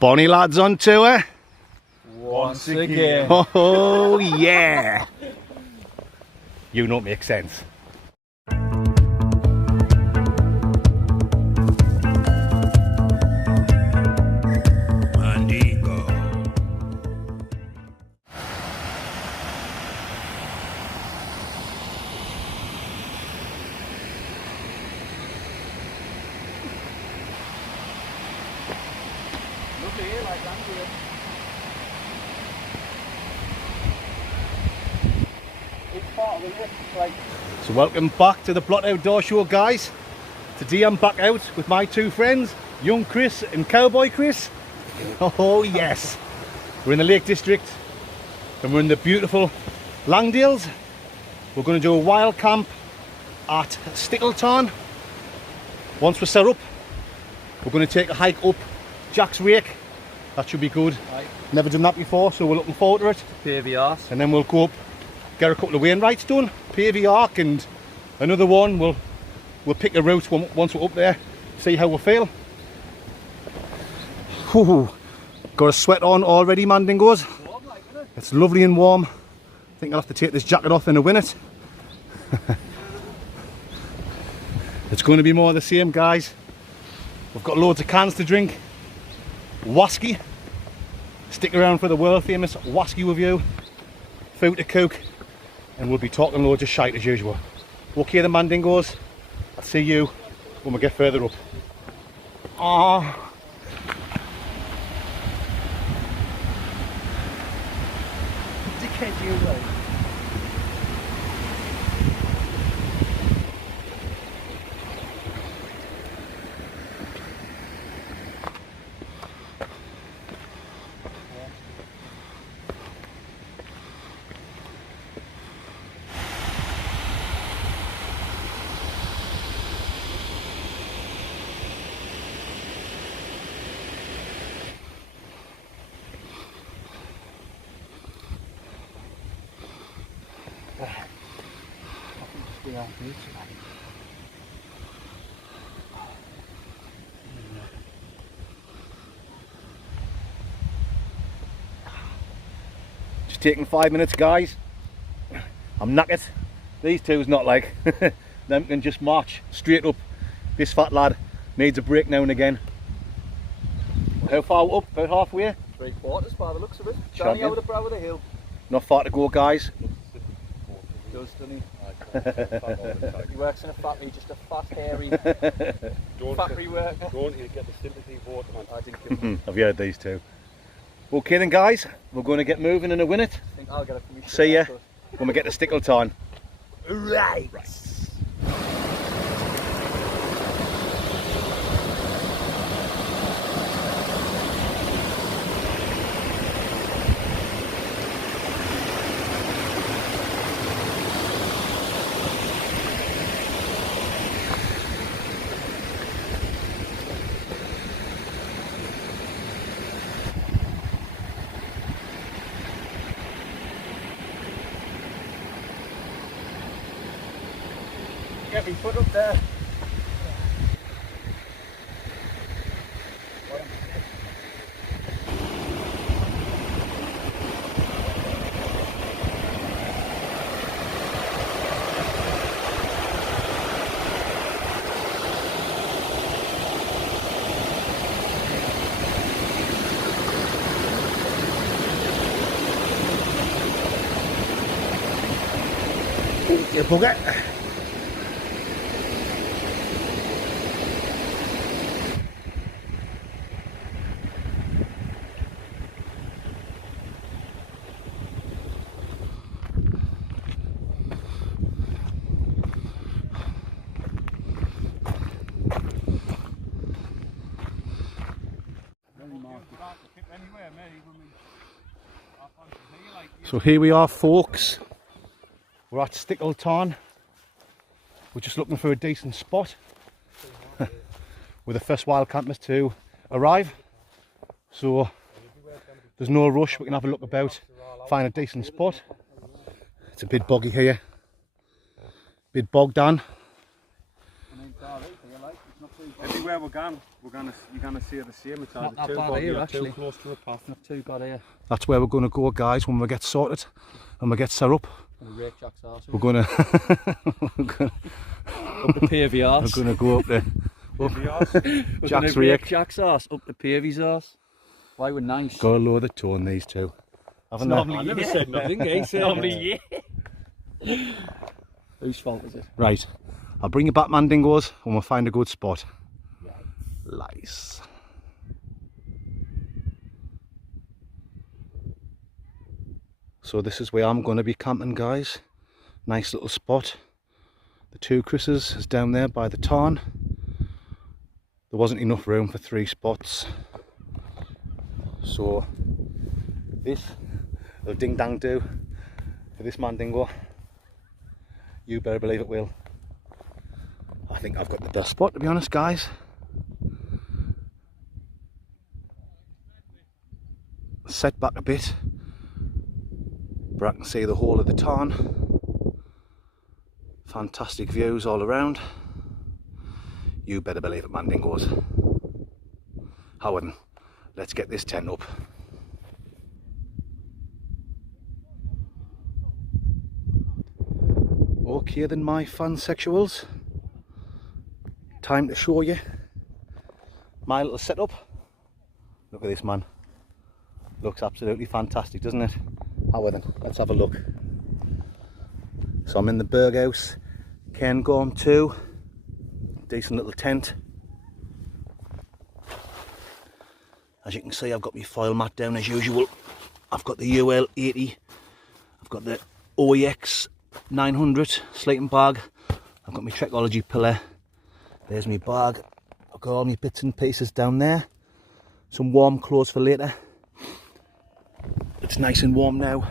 Bonnie lads on tour. Once again. Oh yeah. You know it makes sense. So welcome back to the Blot Outdoor Show, guys. Today I'm back out with my two friends, young Chris and Cowboy Chris. Oh yes. We're in the Lake District and we're in the beautiful Langdales. We're going to do a wild camp at Stickle Tarn. Once we're set up, we're going to take a hike up Jack's Rake. That should be good. Right. Never done that before, so we're looking forward to it. Pavey arse. And then we'll go up, get a couple of Wainwrights done, Pavey arc, and another one. We'll pick a route once we're up there, see how we feel. Whew. Got a sweat on already, man dingoes. It's lovely and warm. I think I'll have to take this jacket off in a minute. It's going to be more of the same, guys. We've got loads of cans to drink. Whisky. Stick around for the world famous Whisky review. Food to cook. And we'll be talking loads of shite as usual. Okay then, man dingoes. I'll see you when we get further up. Ah. Dickhead, you right. Just taking 5 minutes, guys. I'm knackered. These two's not like them can just march straight up. This fat lad needs a break now and again. How far up? About halfway? 3/4 by the looks of it. Champion. Johnny over the brow of the hill. Not far to go, guys. Does, doesn't he? He works in a factory, just a fat, hairy factory worker. Don't you get the sympathy vote, man? I didn't give him. Have you heard these two? Okay then, guys, we're going to get moving in a minute. I think I'll get it from you. See ya when we get to Stickle Tarn. Right. Get me foot up there. You bugger. So here we are, folks. We're at Stickle Tarn. We're just looking for a decent spot. We're the first wild campers to arrive, so there's no rush. We can have a look about, find a decent spot. It's a bit boggy here, bit bogged down. Everywhere we're going, you're gonna see the same. It's Not either that too bad bad here, or actually. too close to a path. Not too bad here. That's where we're going to go, guys, when we get sorted and we get set up. And Rake Jack's arse. We're going to Up the Pavey arse. we're going to go up there. We're Jack's gonna Rake. Jack's arse up the Pavey's arse. Why we're nice. Got a load of tone, these two. Haven't they? Normally, I never said nothing, eh? Normally, yeah. Whose fault is it? Right. I'll bring you back, Mandingos, when we find a good spot. Lice. So this is where I'm going to be camping, guys. Nice little spot. The two Chris's is down there by the Tarn. There wasn't enough room for 3 spots. So this will ding dang do for this Mandingo. You better believe it will. I think I've got the best spot, to be honest, guys. Set back a bit, but I can see the whole of the Tarn. Fantastic views all around. You better believe it, Mandingos. Howard, let's get this tent up. Okay then, my fansexuals. Time to show you my little setup. Look at this, man. Looks absolutely fantastic, doesn't it? How then? Let's have a look. So I'm in the Berghouse Cairngorm 2. Decent little tent. As you can see, I've got my foil mat down as usual. I've got the UL 80. I've got the OEX 900 sleeping bag. I've got my Trekology pillar. There's my bag. I've got all my bits and pieces down there. Some warm clothes for later. It's nice and warm now,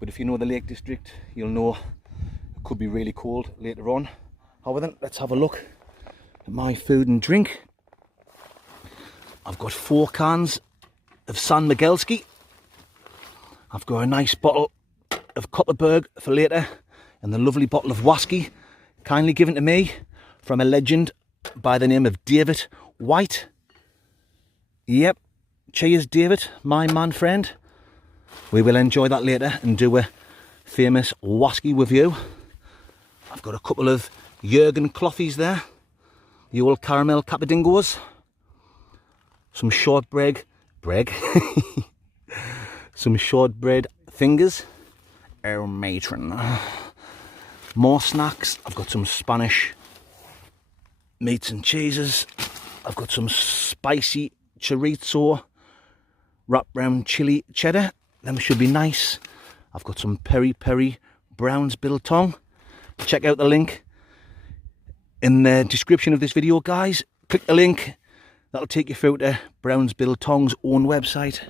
but if you know the Lake District, you'll know it could be really cold later on. However, let's have a look at my food and drink. I've got 4 cans of San Miguelski. I've got a nice bottle of Copperberg for later, and the lovely bottle of Whisky, kindly given to me from a legend by the name of David White. Yep. Cheers, David, my man friend. We will enjoy that later and do a famous Whisky review. I've got a couple of Jurgen Cloffies there. The old caramel capadingos. Some shortbread. Some shortbread fingers. Oh, matron. More snacks. I've got some Spanish meats and cheeses. I've got some spicy chorizo wrapped round chili cheddar. Them should be nice. I've got some peri peri Brown's biltong. Check out the link in the description of this video, guys. Click the link. That'll take you through to Brown's Biltong's own website.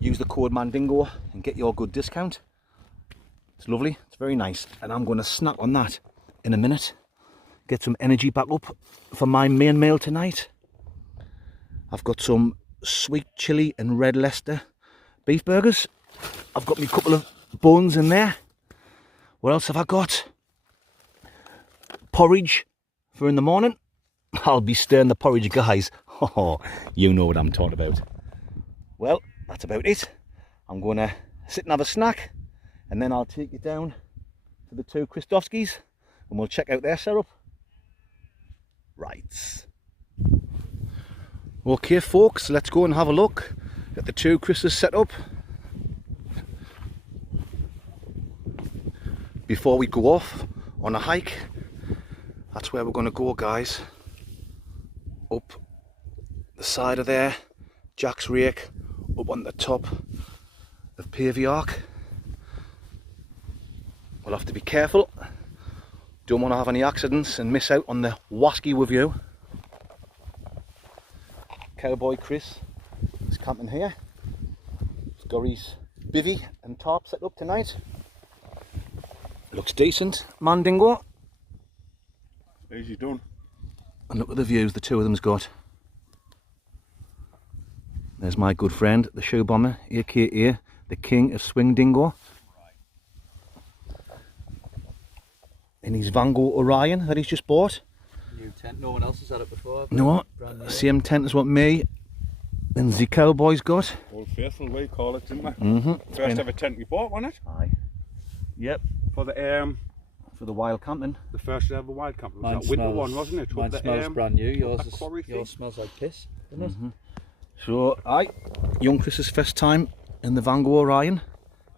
Use the code Mandingo and get your good discount. It's lovely. It's very nice. And I'm going to snack on that in a minute. Get some energy back up for my main meal tonight. I've got some sweet chili and red Leicester beef burgers. I've got me couple of buns in there. What else have I got? Porridge for in the morning. I'll be stirring the porridge, guys. Oh, you know what I'm talking about. Well, that's about it. I'm going to sit and have a snack, and then I'll take you down to the 2 Christovskis and we'll check out their setup. Right. Okay, folks, let's go and have a look at the 2 Chris's setup. Before we go off on a hike, that's where we're going to go, guys. Up the side of there, Jack's Rake, up on the top of Pavey Ark. We'll have to be careful. Don't want to have any accidents and miss out on the Whisky review. Cowboy Chris is camping here. He's got his bivvy and tarp set up tonight. Looks decent, Mandingo. Easy done. And look at the views the 2 of them's got. There's my good friend, the shoe bomber, aka the king of swing dingo. In his Van Gogh Orion that he's just bought. new tent. No one else has had it before. You know what? Brand new. Same tent as what me and the cowboys got. Old Faithful, we call it, didn't we? Mm-hmm. First ever tent we bought, wasn't it? Aye. Yep. For For the wild camping. the first ever Wildcamp. It was Mine that winter smells, one, wasn't it? Mine With smells brand new. Yours, that quarry thing. yours smells like piss, doesn't it? So, aye, young Chris's first time in the Vango Orion.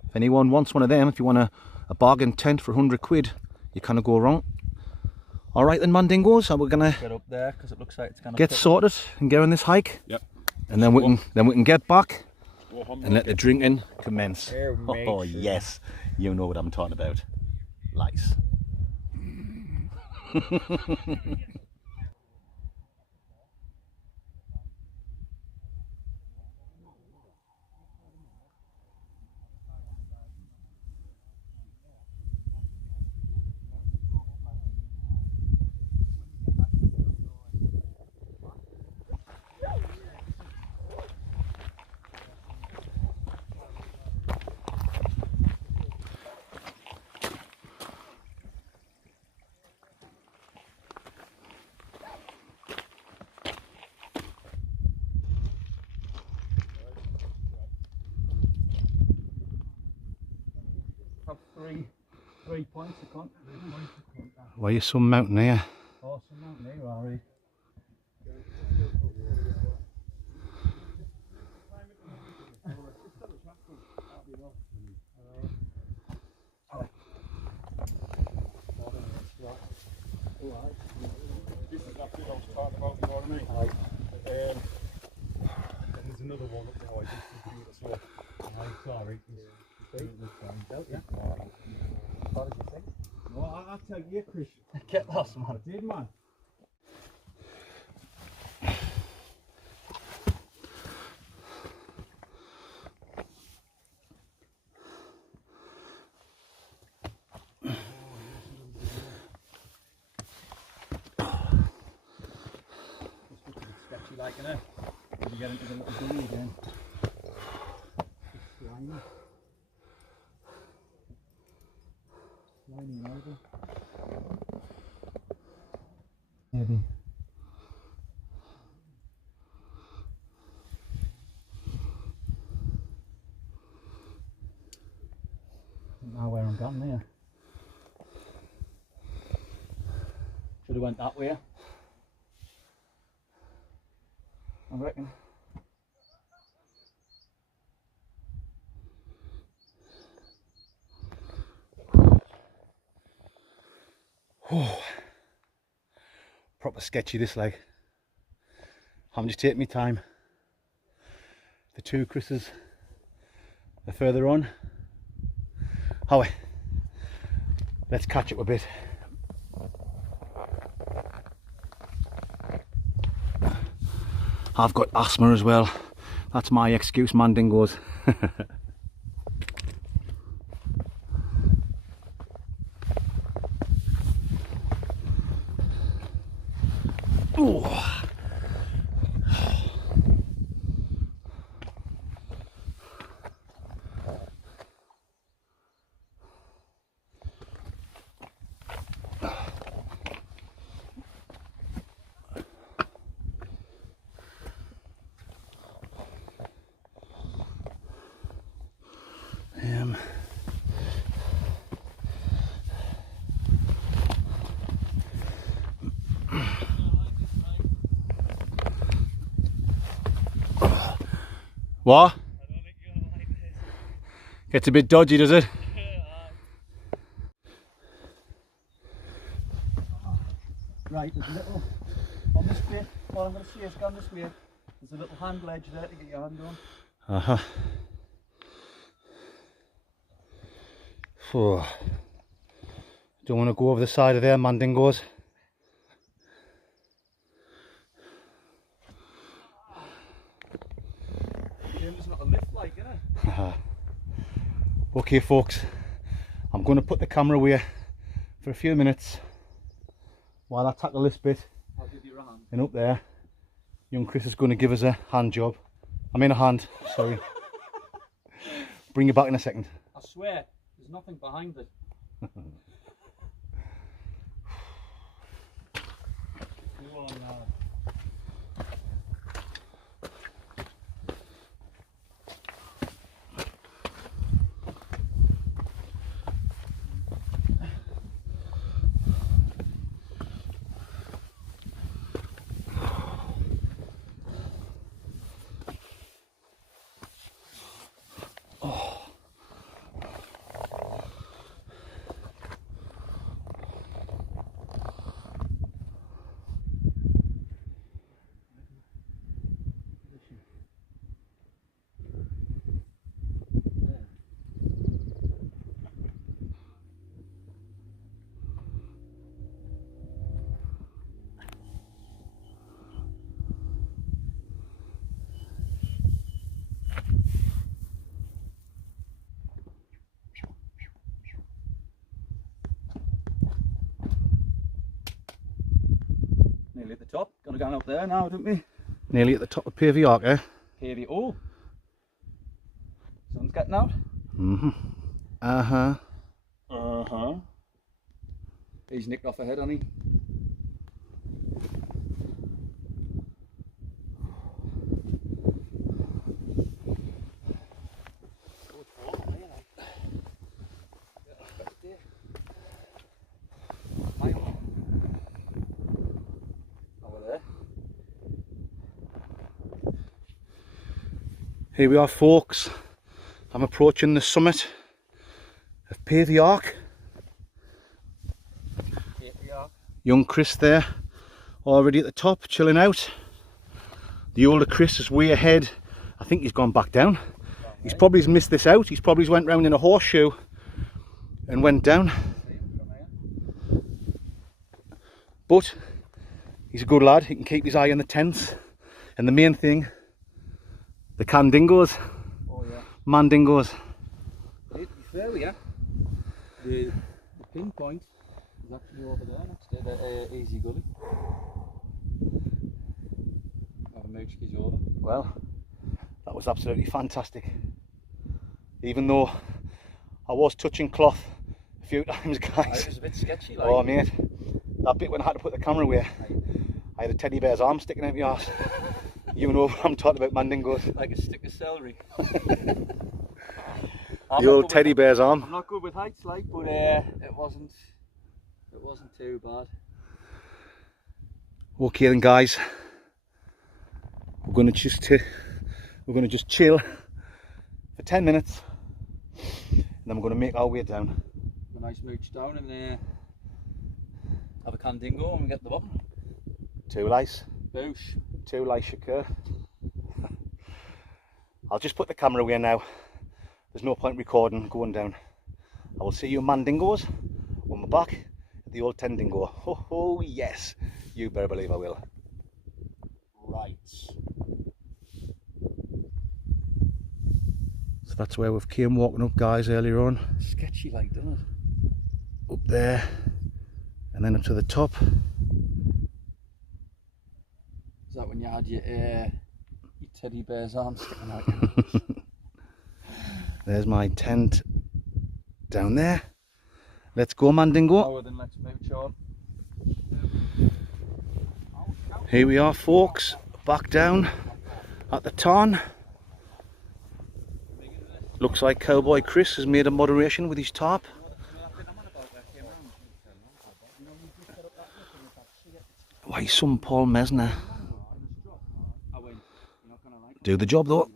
If anyone wants one of them, if you want a bargain tent for 100 quid, you can't go wrong. Alright then, Mandingos, so we're gonna Get up there because it looks like it's gonna get fit. sorted and get on this hike. Yep. And then we can get back Go home and let the drinking commence. Here, mate. Oh yes, you know what I'm talking about. Lice. Have three points, I can't. Why are you so mountaineer? Awesome mountain here, Harry. This is that bit I was talking about, you know what I mean? And there's another one up behind this computer, so sorry. Well, I'll tell you, Chris. Get lost, man. I did, man. Sketchy like, innit? Did you get into the little gully again? It's slimy. Slimy over. Maybe. I don't know where I'm going there. Should have went that way. I reckon. Oh, proper sketchy this leg. I'm just taking my time. The two Chris's are further on. Howie, let's catch up a bit. I've got asthma as well. That's my excuse, Mandingos. Ooh. What? I don't think you're gonna like this. Gets a bit dodgy, does it? Right, there's a little, on this bit, well I'm going to see us gone this way, there's a little hand ledge there to get your hand on. Uh-huh. Oh. Don't want to go over the side of there, Mandingos. There's not a lift like, innit? Okay folks, I'm going to put the camera away for a few minutes while I tackle this bit. I'll give you a hand. And up there, young Chris is going to give us a hand job. I mean a hand, sorry. Bring you back in a second. I swear, there's nothing behind it. Nearly at the top. Gonna go up there now, don't we? Nearly at the top of Pavey, eh? Pavey. Oh, sun's getting out. Mm-hmm. Uh-huh. Uh-huh. He's nicked off ahead, hasn't he? Here we are, folks. I'm approaching the summit of Pavey. Young Chris there, already at the top, chilling out. The older Chris is way ahead. I think he's gone back down. He's probably missed this out. He's probably went round in a horseshoe and went down. But he's a good lad. He can keep his eye on the tents. And the main thing, the candingos. Oh yeah. Mandingos. To be fair with you, the pinpoint is actually over there next to the easy gully. Have a mooch kids over. Well, that was absolutely fantastic. Even though I was touching cloth a few times, guys. It was a bit sketchy, like. Oh mate, that bit when I had to put the camera away, I had a teddy bear's arm sticking out my arse. You know what I'm talking about, mandingos. Like a stick of celery. The old teddy bear's arm. I'm not good with heights, like, but it wasn't too bad. Okay then, guys, we're gonna just chill for 10 minutes, and then we're gonna make our way down. A nice mooch down and have a candingo when we get to the bottom. Two lice. Boosh. Two lice occur. I'll just put the camera away now. There's no point recording going down. I will see you mandingos when we're back at the old tendingo. Oh yes, you better believe I will. Right. So that's where we've came walking up, guys, earlier on. Sketchy like, doesn't it? Up there, and then up to the top. Is that when you had your teddy bear's arm sticking out? There's my tent down there. Let's go, mandingo. Oh, then let's mooch on. Here we are, folks, back down at the Tarn. Looks like Cowboy Chris has made a moderation with his tarp. Why, some Paul Mesner. Do the job though.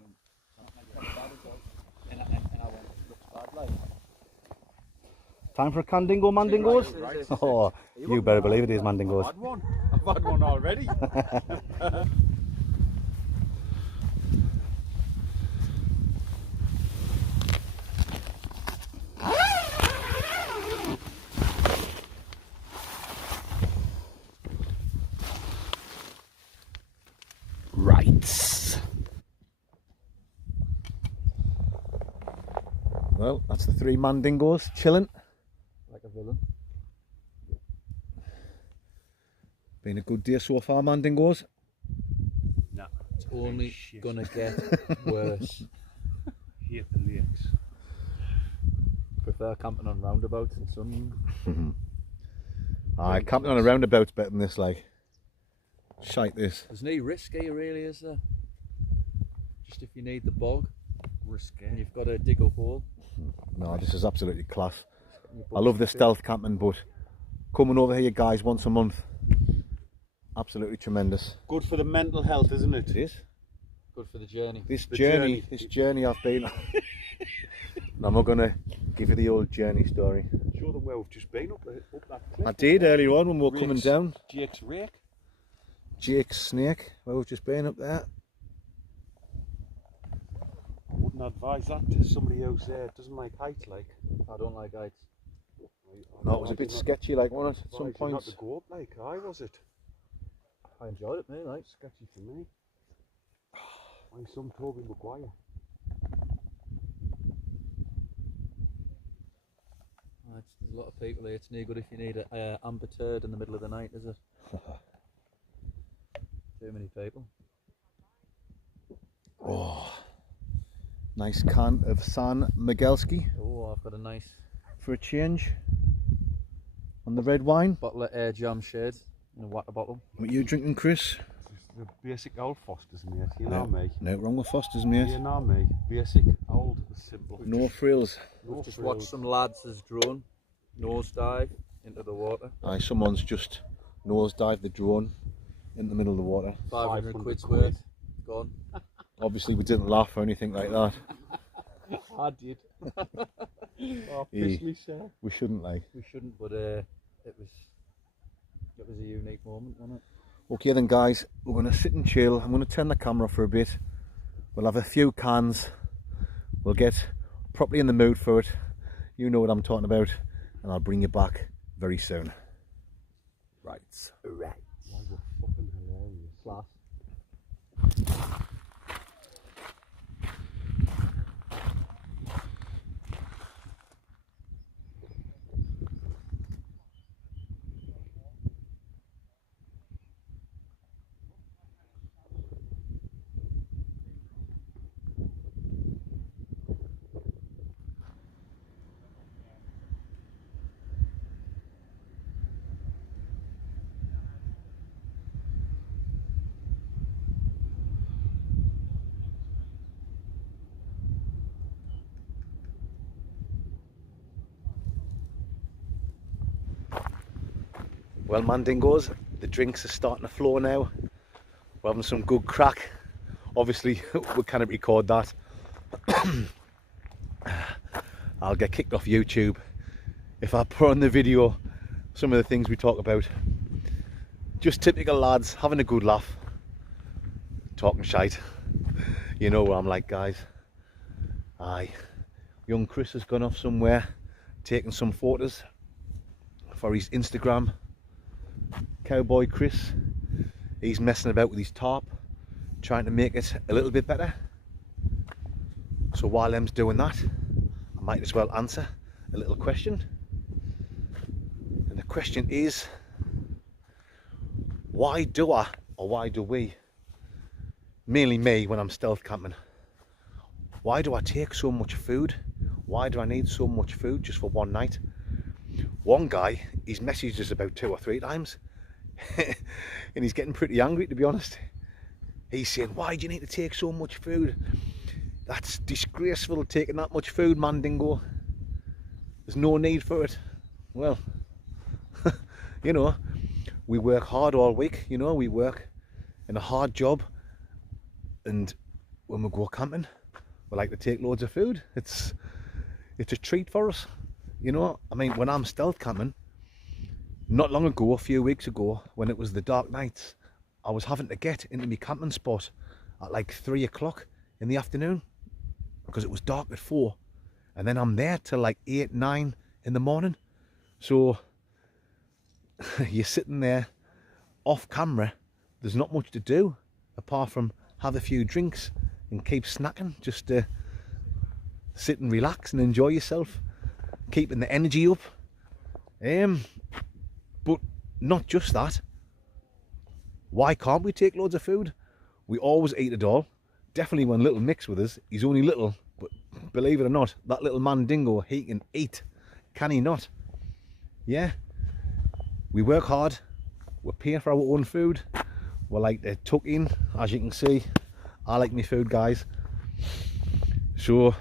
Time for a candingo, mandingos? Oh, you better believe it is mandingos. I've had one already. Right. Well, that's the three mandingos chilling. Like a villain. Been a good day so far, mandingos. Nah, It's only gonna get worse. Hate the lakes. Prefer camping on roundabouts and sun. Aye, camping on a roundabout's better than this, like. Shite this. There's no risk here really, is there? Just if you need the bog, Risky. and you've got to dig a hole. No, this is absolutely class. I love the stealth camping, but coming over here, guys, once a month, absolutely tremendous. Good for the mental health, isn't it? It is. Good for the journey. This journey I've been on. And I'm not going to give you the old journey story. Show them where we've just been up that cliff. I did earlier on when we were coming down. Jake's Rake. Jake's Snake, where we've just been up there. I wouldn't advise that to somebody else there. Doesn't like heights, like. I don't like heights. No, it was a bit sketchy, like, wasn't it? At some Not points. to go up, like. Aye, was it? I enjoyed it, mate. Like. Sketchy for me. I'm some Toby Maguire. There's a lot of people here. It's no good if you need a amber turd in the middle of the night, is it? Too many people. Oh, nice can of San Miguelski Oh, I've got a nice for a change on the red wine. bottle of Air Jam Shade in a water bottle. What you drinking, Chris? The basic old Foster's, mate. You know me. No wrong with Foster's, mate. You know me. Basic, old, simple. No frills. We've just watched some lads as drone nosedive into the water. Aye, someone's just nosedived the drone in the middle of the water. 500 500 quid's quid. worth. Gone. Obviously we didn't laugh or anything like that. I did. Oh, Yeah. piss me, sir. We shouldn't, like. We shouldn't, but it was a unique moment, wasn't it? Okay then, guys, we're going to sit and chill. I'm going to turn the camera for a bit. We'll have a few cans. We'll get properly in the mood for it. You know what I'm talking about. And I'll bring you back very soon. Right. Right. That was fucking hilarious. Class. Well, Mandingos, the drinks are starting to flow now. We're having some good crack. Obviously, we cannot record that. I'll get kicked off YouTube if I put on the video some of the things we talk about. Just typical lads, having a good laugh, talking shite. You know what I'm like, guys. Aye, young Chris has gone off somewhere, taking some photos for his Instagram. Cowboy Chris, he's messing about with his tarp, trying to make it a little bit better. So while Em's doing that, I might as well answer a little question. And the question is, why do I, or why do we, mainly me when I'm stealth camping, why do I take so much food? Why do I need so much food just for one night? One guy, he's messaged us about 2 or 3 times and he's getting pretty angry, to be honest. He's saying, why do you need to take so much food? That's disgraceful, taking that much food, Mandingo. There's no need for it. Well, you know, we work hard all week, you know, we work in a hard job, and when we go camping, we like to take loads of food. It's a treat for us. You know, I mean, when I'm stealth camping, not long ago, a few weeks ago, when it was the dark nights, I was having to get into my camping spot at like 3 o'clock in the afternoon because it was dark at 4, and then I'm there till like 8, 9 in the morning. So you're sitting there off camera, there's not much to do apart from have a few drinks and keep snacking, just to sit and relax and enjoy yourself, keeping the energy up. But not just that. Why can't we take loads of food? We always eat it all. Definitely when little Mick's with us. He's only little, but believe it or not, that little Mandingo, he can eat. Can he not? Yeah. We work hard. We're paying for our own food. we like to tuck in. As you can see, I like my food, guys. So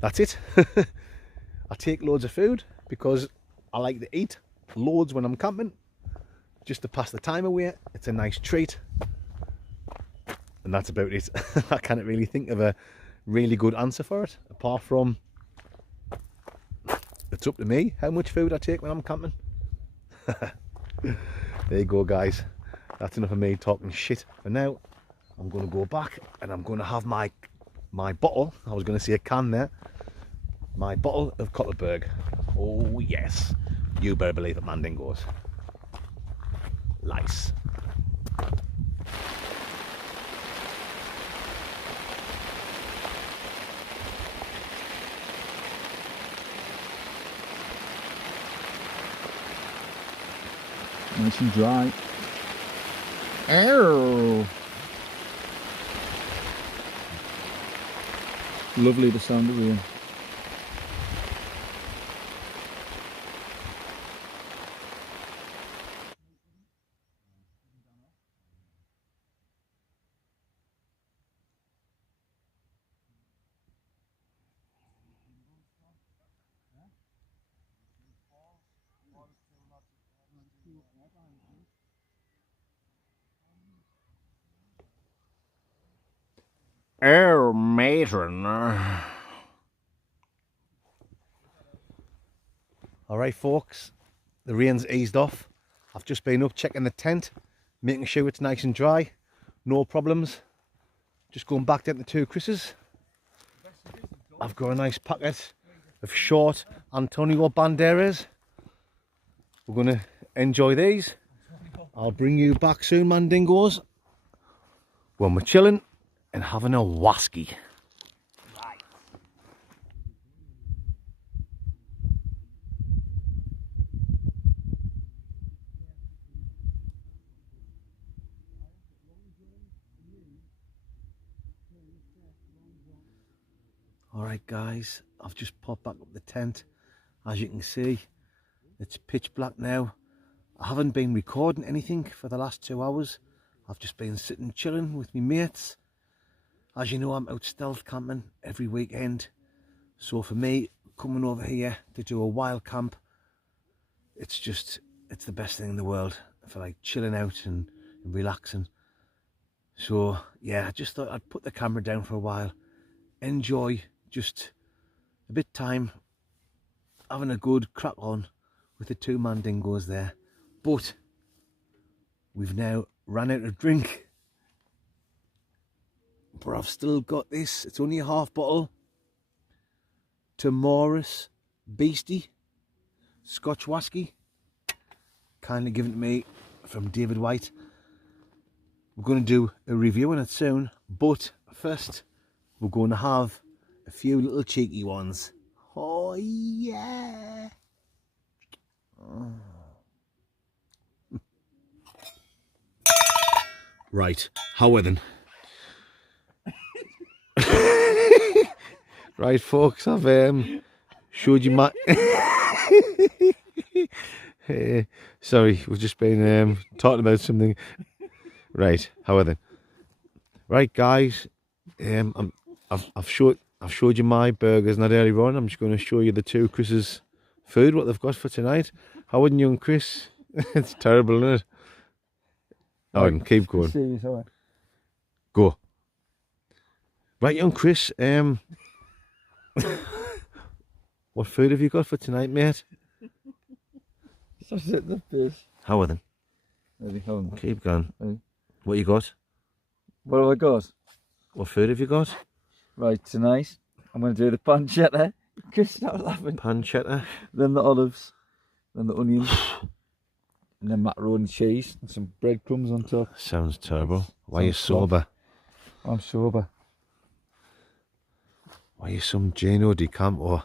that's it. I take loads of food because I like to eat loads when I'm camping, just to pass the time away. It's a nice treat, and that's about it. I can't really think of a really good answer for it, apart from it's up to me how much food I take when I'm camping. There you go, guys. That's enough of me talking shit for now. I'm going to go back and I'm going to have my bottle. I was going to say a can there. My bottle of Cotterberg. Oh yes, you better believe it, Mandingos. Nice. Nice and dry. Oh. Lovely, the sound of rain. Oh, matron. Alright folks, the rain's eased off. I've just been up checking the tent, making sure it's nice and dry, no problems. Just going back down to 2 Chris's. I've got a nice packet of short Antonio Banderas. We're going to enjoy these. I'll bring you back soon, Mandingos, when we're chilling and having a Whisky. Alright guys, I've just popped back up the tent. As you can see, it's pitch black now. I haven't been recording anything for the last 2 hours. I've just been sitting chilling with my mates. As you know, I'm out stealth camping every weekend. So for me, coming over here to do a wild camp, it's the best thing in the world for like chilling out and relaxing. So yeah, I just thought I'd put the camera down for a while, enjoy just a bit time, having a good crack on with the 2 Mandingos there. But we've now ran out of drink. But I've still got this. It's only a half bottle. Morris Beastie Scotch Whisky, kindly given to me from David White. We're going to do a review on it soon, but first we're going to have a few little cheeky ones. Oh yeah. Oh. Right, how then? Right folks, I've showed you my sorry, we've just been talking about something. Right, how then? Right guys, I've showed you my burgers not earlier on. I'm just going to show you the 2 Chris's food, what they've got for tonight. How wouldn't young Chris? It's terrible, isn't it? Oh, and keep going. Serious, all right. Go. Right, young Chris, what food have you got for tonight, mate? Just at the base. How then? Maybe home. Keep going. Right. What you got? What have I got? What food have you got? Right, tonight I'm going to do the pancetta. Chris, stop laughing. Pancetta. Then the olives, then the onions, and then macaroni and cheese and some breadcrumbs on top. Sounds terrible. Why are you Sounds sober? I'm sober. Why are you some Jano de Campo?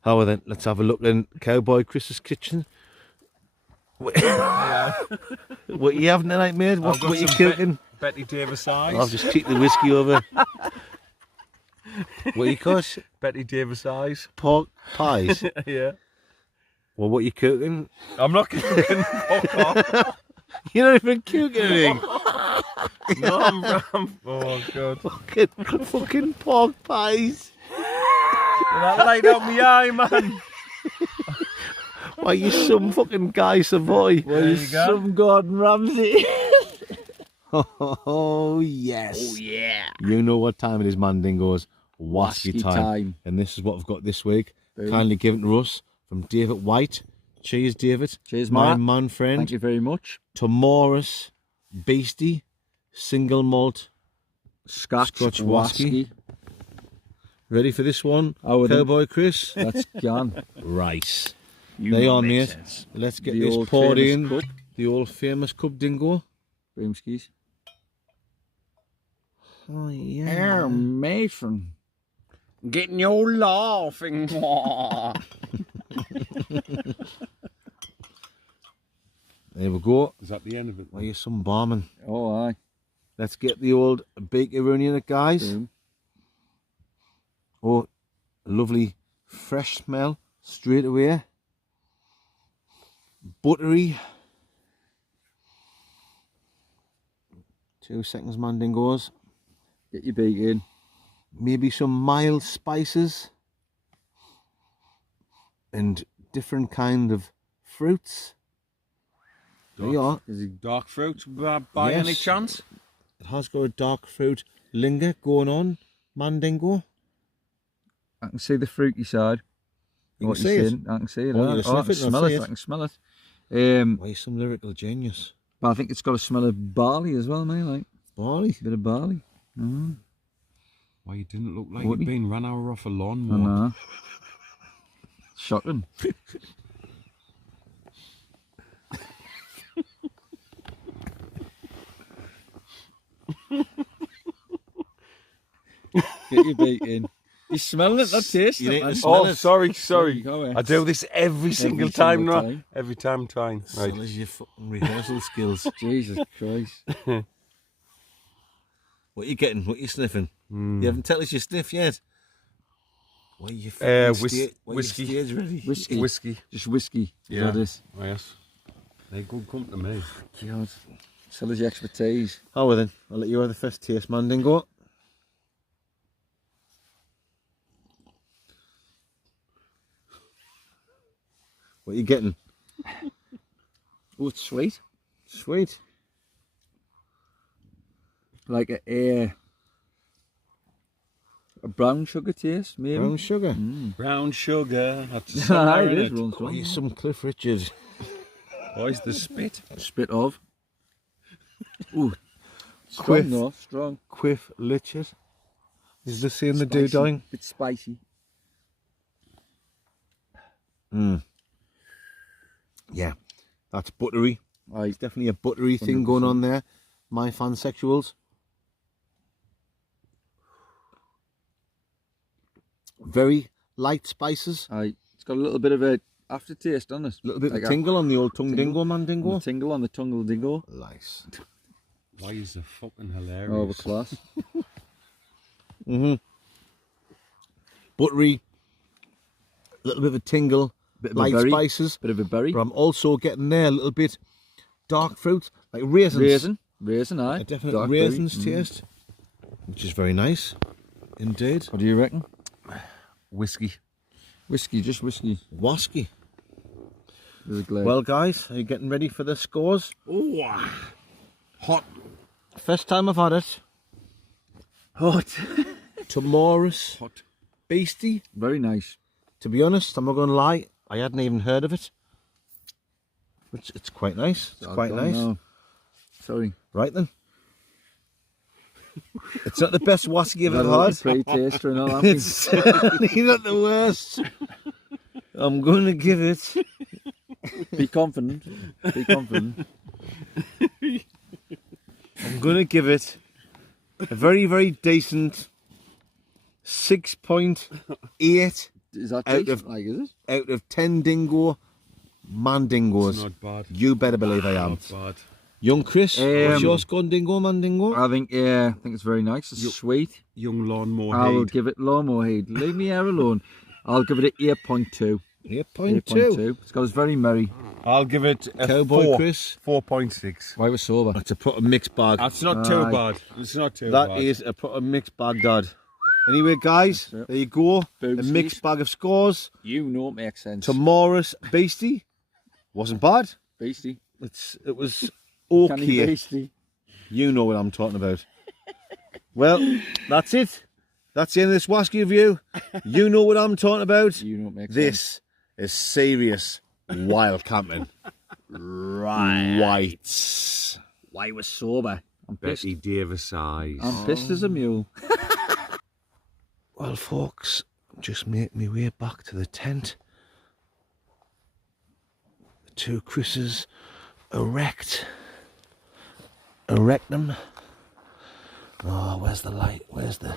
How then? Let's have a look in Cowboy Chris's kitchen. What are you having tonight, mate? What are you cooking? Betty Davis eyes. I'll just keep the whiskey over. What you got? Betty Davis eyes. Pork pies. Yeah. Well, what are you cooking? I'm not cooking. Fuck off. You're not even cooking anything. No, I'm oh god. fucking pork pies. That light out my eye, man. Why you some fucking Guy Savoy? There you go. Some Gordon Ramsay. Oh yes. Oh yeah. You know what time it is, Mandingos. Whisky Whisky time. time. And this is what we've got this week. Boom. Kindly given to us from David White. Cheers, David. Cheers, my Matt. man friend. Thank you very much. Tomorrow's Beastie single malt Scotch whisky. Ready for this one, Oh, Cowboy Chris? That's gone. Right. You They know are, mate. sense. Let's get The this old poured famous in. cup. The old famous cup dingo. Boomskis. Oh, yeah. Mason. Getting your laughing. There we go. Is that the end of it? Why you some bombing? Oh, aye. Let's get the old bakery in it, guys. Boom. Oh, lovely fresh smell straight away. Buttery. 2 seconds, Mandingos. Get your beak in. Maybe some mild spices and different kind of fruits. There you are. Is it dark fruit by any Yes. chance? It has got a dark fruit linger going on, Mandingo. I can see the fruity side. You What can see you're it. saying. I can see it. Oh, I you can sniff it, smell I see it. it. I can smell it. Why you some lyrical genius? But I think it's got a smell of barley as well, mate. Like Barley. a bit of barley. Why you didn't look like Wouldn't you'd been run over off a I lawnmower. know. Shocking. Get your beak in. You smelling it? That tastes You it, need to man. smell Oh, it. sorry. Go away. I do this every single single time now. time. Every time. Right. Well as your fucking rehearsal skills. Jesus Christ. What you getting? What you sniffing? You haven't tell us your sniff yet. Why you whiskey. stage ready? Whiskey. Whiskey. Just whiskey. Yeah. That is. Oh, yes. They good come to me. God. So there's your expertise. Oh well then, I'll let you have the first taste, Mandingo. What you getting? Oh, it's sweet. Sweet. Like a brown sugar taste, maybe. Brown sugar. Brown sugar. That's a Aye, summer, it is. innit? Rolling Why Stone. you some Cliff Richard? Why's the spit? Spit of. Ooh. Strong Quiff. though, strong. Quiff Richard. Is this in the Spicy. doing? Bit spicy. Yeah. That's buttery. Aye. It's definitely a buttery thing going on there. My fansexuals. Very light spices. Aye. It's got a little bit of a aftertaste on it. A little bit Like of tingle on the old tongue dingo, Mandingo. Tingle on the tongue dingo. Nice. Why is the fucking hilarious? Oh, the class. Buttery. A little bit of a tingle. Bit of a Light berry. spices. Bit of a berry. But I'm also getting there a little bit dark fruit, like raisins. Raisin, aye. A definite Dark berry. raisins taste, which is very nice, indeed. What do you reckon? Whiskey. Whiskey, just whiskey. Whisky. With a glare. Well, guys, are you getting ready for the scores? Oh, hot. First time I've had it. hot. Tomorrow's Hot. Beastie. Very nice. To be honest, I'm not going to lie, I hadn't even heard of it. Which it's quite nice. It's quite nice. No. Sorry. Right then. It's not the best whisky I've Got ever a had. pre-taster and all that. It's certainly not the worst. I'm going to give it. Be confident. Be confident. I'm going to give it a very, very decent 6.8 Is that Out decent? of- Like, is it? out of 10 dingo Mandingos. It's not bad. You better believe I am. Not bad. Young Chris, what's your score on dingo Mandingo? I think it's very nice. It's sweet. Young lawnmower I will head. give it lawnmower head. Leave me here alone. I'll give it an 8.2. 8.2. It's got us very merry. I'll give it a Cowboy 4. Chris. 4.6. Why we're sober. That's a proper mixed bag. That's not too Aye. bad. It's not too That bad. is a proper mixed bag, Dad. Anyway, guys, That's it. there you go. A Boomsies. mixed bag of scores. You know it makes sense. Tomorrow's Beastie wasn't bad. Beastie. It was Canny okay. beastie. You know what I'm talking about. Well, that's it. That's the end of this Whisky review. You know what I'm talking about. You know it makes sense. This is serious wild camping. Right. Why we're sober. I'm pissed. Betty Davis eyes. I'm pissed as a mule. Well, folks, just make me way back to the tent. The two Chris's erect them. Oh, where's the light? Where's the...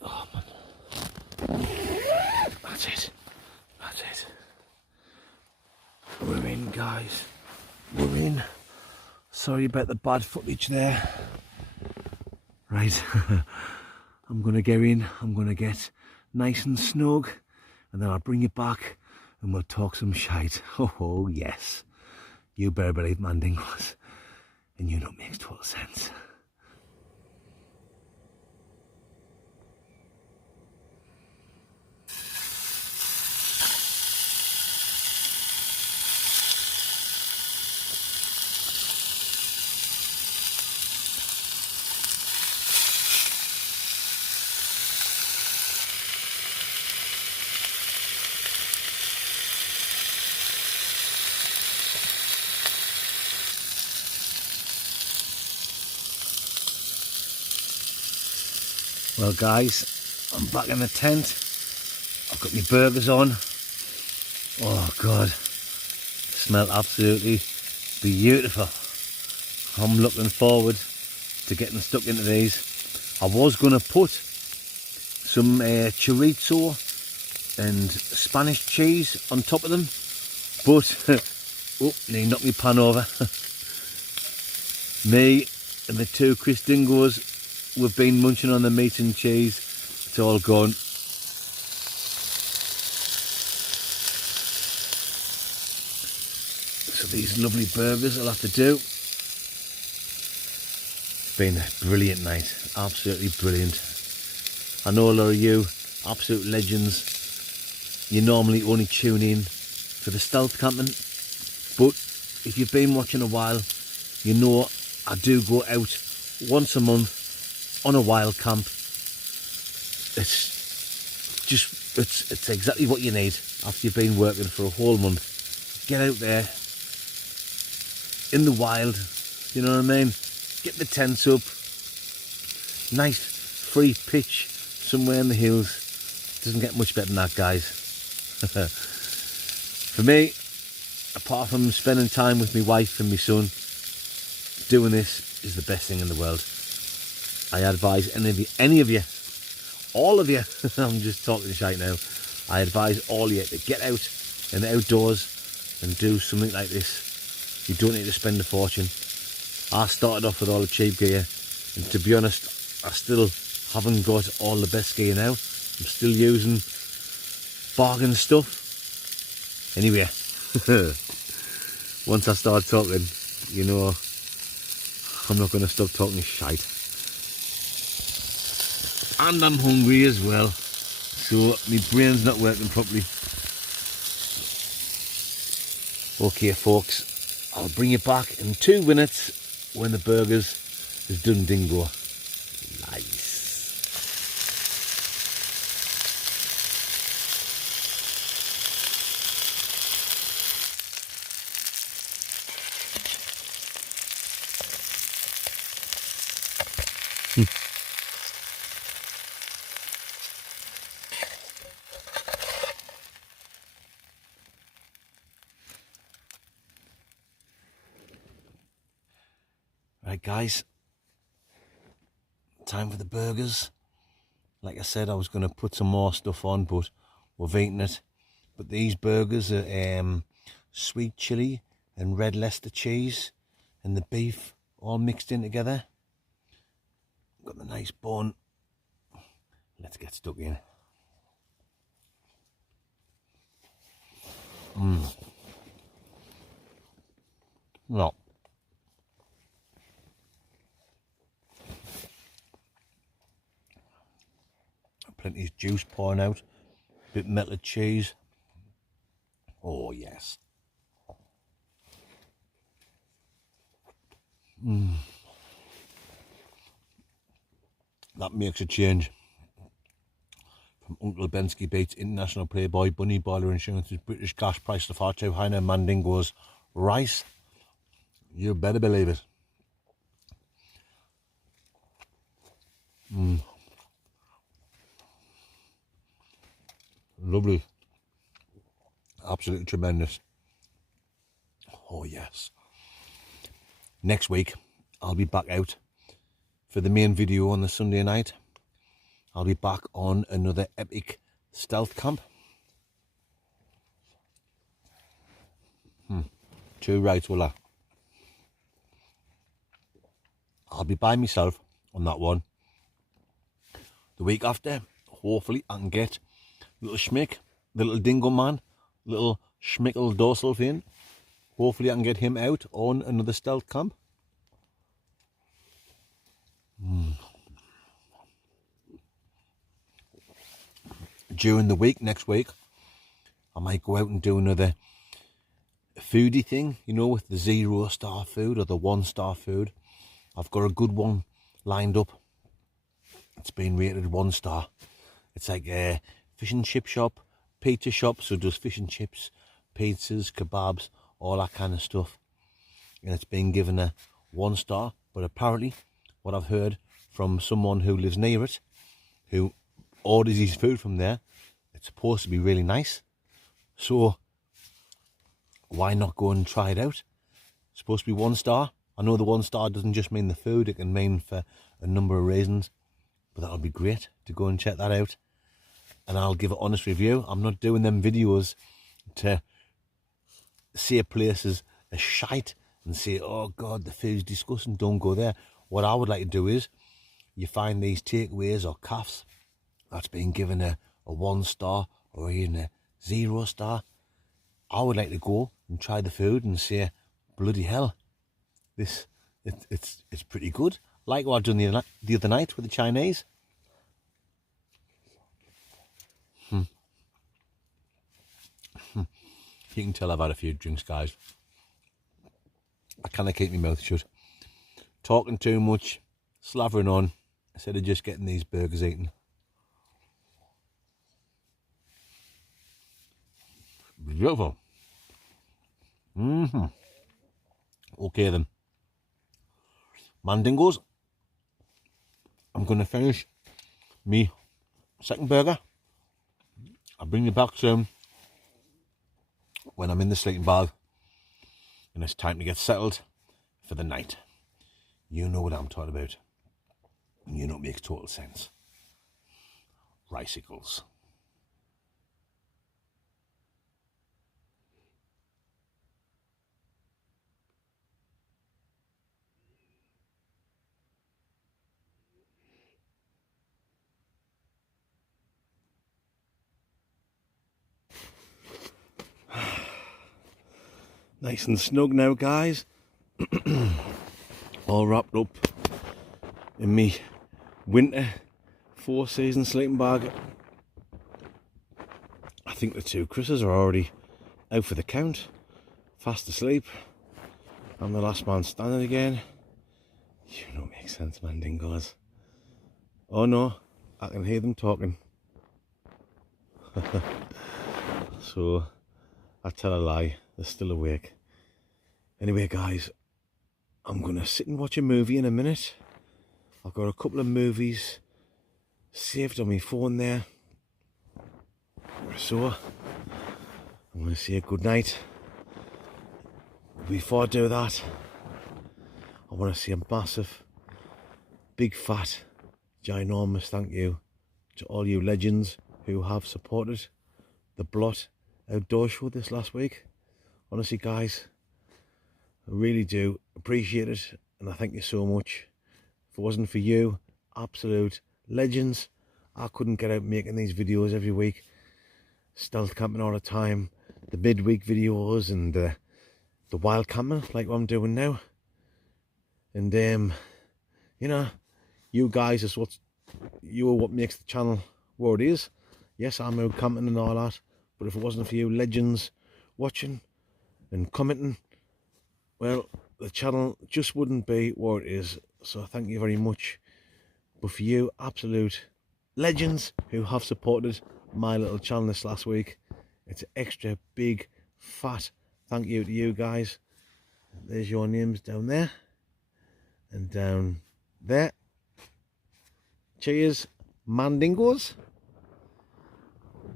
Oh, man. That's it. That's it. We're in, guys. We're in. Sorry about the bad footage there. Right. I'm going to go in. I'm going to get nice and snug. And then I'll bring you back and we'll talk some shite. Oh, yes. You better believe Mandingos. And you know it makes total sense. Well, guys, I'm back in the tent. I've got my burgers on. Oh, God. Smell absolutely beautiful. I'm looking forward to getting stuck into these. I was going to put some chorizo and Spanish cheese on top of them, but oh, they knocked my pan over. Me and the two Chris Dingos, we've been munching on the meat and cheese. It's all gone. So these lovely burgers I'll have to do. It's been a brilliant night. Absolutely brilliant. I know a lot of you, absolute legends, you normally only tune in for the stealth camping. But if you've been watching a while, you know I do go out once a month on a wild camp. It's exactly what you need after you've been working for a whole month. Get out there in the wild, you know what I mean? Get the tents up, nice free pitch somewhere in the hills. Doesn't get much better than that, guys. For me, apart from spending time with my wife and my son, doing this is the best thing in the world. I advise any of you, all of you, I'm just talking shite now, I advise all of you to get out in the outdoors and do something like this. You don't need to spend a fortune. I started off with all the cheap gear, and to be honest, I still haven't got all the best gear now. I'm still using bargain stuff. Anyway, once I start talking, you know, I'm not going to stop talking shite. And I'm hungry as well, so my brain's not working properly. Okay, folks, I'll bring you back in 2 minutes when the burgers is done dingo. Nice. Right, guys, time for the burgers. Like I said, I was going to put some more stuff on, but we've eaten it. But these burgers are sweet chilli and red Leicester cheese and the beef all mixed in together. Got the nice bun. Let's get stuck in. No. Plenty of juice pouring out. Bit melted cheese. Oh yes. That makes a change. From Uncle Bensky Bates, International Playboy, Bunny Boiler Insurance's British Gas Price, the Farchow Heiner Mandingo's rice. You better believe it. Lovely. Absolutely tremendous. Oh yes. Next week I'll be back out for the main video on the Sunday night. I'll be back on another epic stealth camp. Too right, will I? I'll be by myself on that one. The week after, hopefully I can get little Schmick, the little dingo man, little Schmickle dorsal fin. Hopefully I can get him out on another stealth camp. During the week, next week, I might go out and do another foodie thing, you know, with the 0-star food or the 1-star food. I've got a good one lined up. It's been rated 1 star. It's like a fish and chip shop, pizza shop, so it does fish and chips, pizzas, kebabs, all that kind of stuff. And it's been given a 1 star, but apparently what I've heard from someone who lives near it, who orders his food from there, it's supposed to be really nice. So why not go and try it out? It's supposed to be 1 star. I know the 1 star doesn't just mean the food, it can mean for a number of reasons, but that'll be great to go and check that out. And I'll give an honest review. I'm not doing them videos to say a place is a shite and say, oh God, the food's disgusting, don't go there. What I would like to do is, you find these takeaways or cafes that's been given a 1 star or even a 0 star. I would like to go and try the food and say, bloody hell, it's pretty good. Like what I've done the other night with the Chinese. You can tell I've had a few drinks, guys. I kind of keep my mouth shut. Talking too much, slavering on, instead of just getting these burgers eaten. Beautiful. Okay then. Mandingos. I'm going to finish me second burger. I'll bring you back soon when I'm in the sleeping bag and it's time to get settled for the night. You know what I'm talking about. You know it makes total sense. Ricicles. Nice and snug now, guys. All wrapped up in me winter 4-season sleeping bag. I think the 2 Chris's are already out for the count, fast asleep. I'm the last man standing again. You know it makes sense, man, dingoes. Oh no, I can hear them talking. So I tell a lie, they're still awake. Anyway, guys, I'm gonna sit and watch a movie in a minute. I've got a couple of movies saved on my phone there. So I'm gonna say good night. Before I do that, I want to say a massive, big fat, ginormous thank you to all you legends who have supported the Blot Outdoor Show this last week. Honestly, guys, I really do appreciate it, and I thank you so much. If it wasn't for you, absolute legends, I couldn't get out making these videos every week, stealth camping all the time, the midweek videos and the wild camping like what I'm doing now. And you know, you guys is what makes the channel what it is. Yes, I'm out camping and all that, but if it wasn't for you legends watching and commenting, well, the channel just wouldn't be what it is. So thank you very much. But for you absolute legends who have supported my little channel this last week, it's an extra big fat thank you to you guys. There's your names down there and down there. Cheers, Mandingos.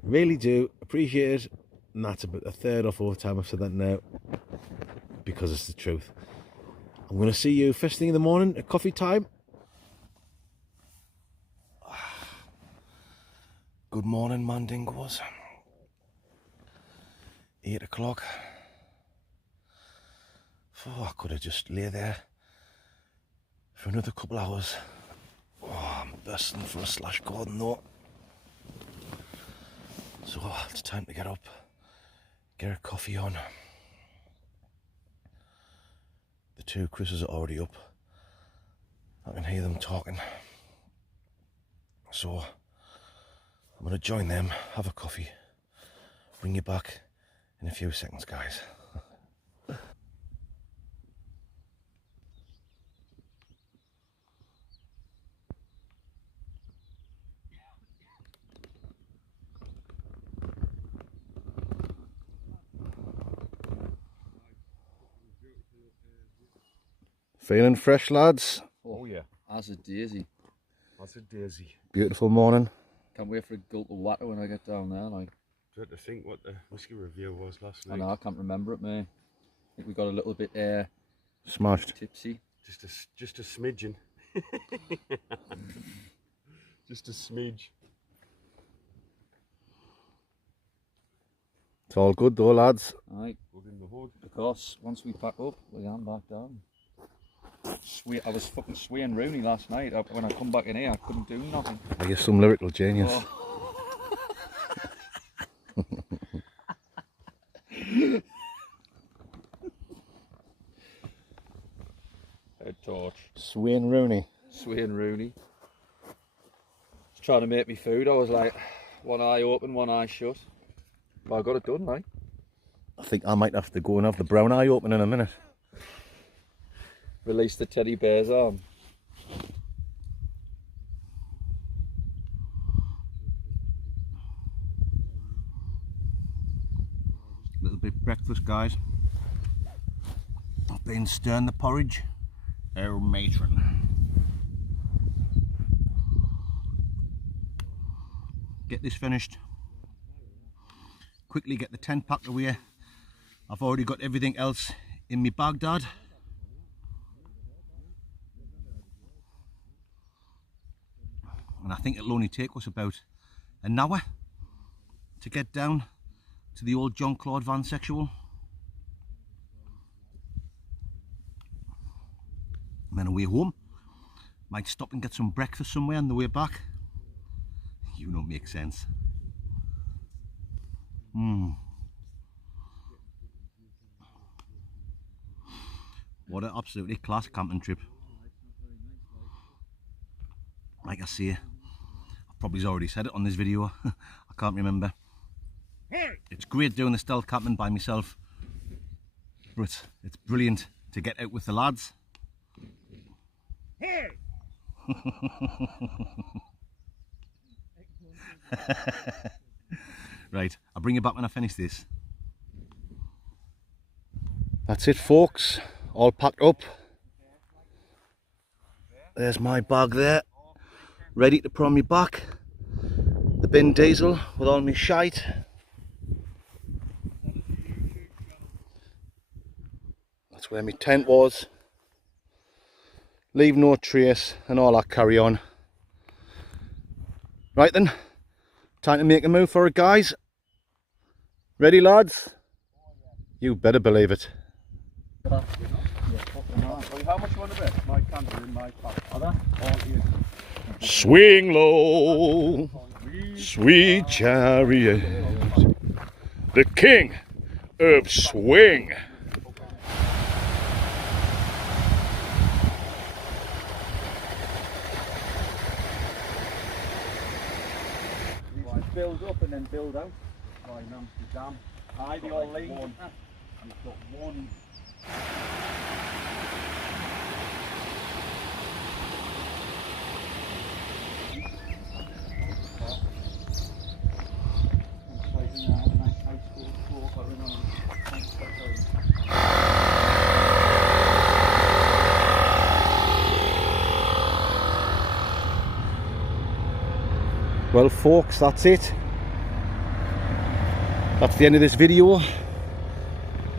Really do appreciate it. And that's about the third or fourth time I've said that now, because it's the truth. I'm going to see you first thing in the morning at coffee time. Good morning, Mandingos. 8 o'clock. Oh, I could have just lay there for another couple hours. Oh, I'm bursting for a slash garden though. So it's time to get up, get a coffee on. The two Chris's are already up. I can hear them talking. So I'm going to join them, have a coffee, bring you back in a few seconds, guys. Feeling fresh, lads? Oh yeah. As a daisy. That's a daisy. Beautiful morning. Can't wait for a gulp of water when I get down there. Like, Trying to think what the whiskey review was last I night. know, I can't remember it, mate. I think we got a little bit Smashed. tipsy. Just a smidgen. Just a smidge. It's all good though, lads. Right, Good in the hood. because once we pack up, we am back down. I was fucking swaying Rooney last night. When I come back in here, I couldn't do nothing. Are you some lyrical genius? Oh. Head torch. Swaying Rooney. Swaying Rooney. Was trying to make me food. I was like, one eye open, one eye shut. But I got it done, like. I think I might have to go and have the brown eye open in a minute. Release the teddy bear's arm. Little bit breakfast, guys. I've been stirring the porridge. Oh, matron. Get this finished. Quickly get the tent packed away. I've already got everything else in my Baghdad. And I think it'll only take us about an hour to get down to the old John Claude Van Sexual. And then away home. Might stop and get some breakfast somewhere on the way back. You know, make sense. What an absolutely class camping trip. Like I say, I probably already said it on this video. I can't remember. It's great doing the stealth camping by myself, but it's brilliant to get out with the lads. Right, I'll bring you back when I finish this. That's it, folks, all packed up. There's my bag there, ready to put on my back. The bin diesel with all my shite. That's where my tent was. Leave no trace and all that carry on. Right then, time to make a move for it, guys. Ready, lads? You better believe it. How much you want to bet? My cans are in my pack. Swing low, sweet chariot. The king of swing. Build up and then build out. Like in Amsterdam. Aye, the old lane. You've got one. Well folks, that's it. That's the end of this video.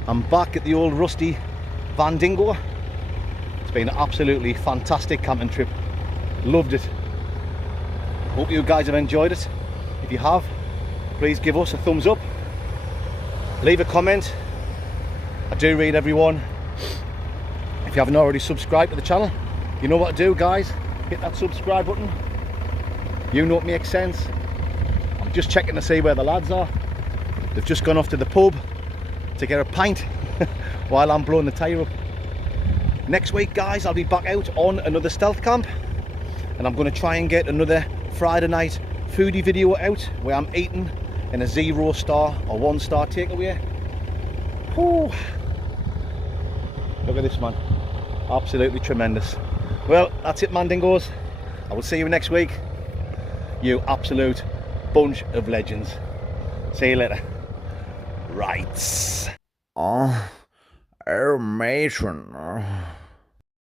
I'm back at the old rusty Van Dingo. It's been an absolutely fantastic camping trip. Loved it. Hope you guys have enjoyed it. If you have, please give us a thumbs up. Leave a comment. I do read everyone. If you haven't already subscribed to the channel, you know what to do, guys. Hit that subscribe button. You know it makes sense. I'm just checking to see where the lads are. They've just gone off to the pub to get a pint while I'm blowing the tyre up. Next week, guys, I'll be back out on another stealth camp, and I'm going to try and get another Friday night foodie video out where I'm eating in a 0-star or 1-star takeaway. Whew. Look at this, man. Absolutely tremendous. Well, that's it, Mandingos. I will see you next week. You absolute bunch of legends. See you later. Right. Oh, matron.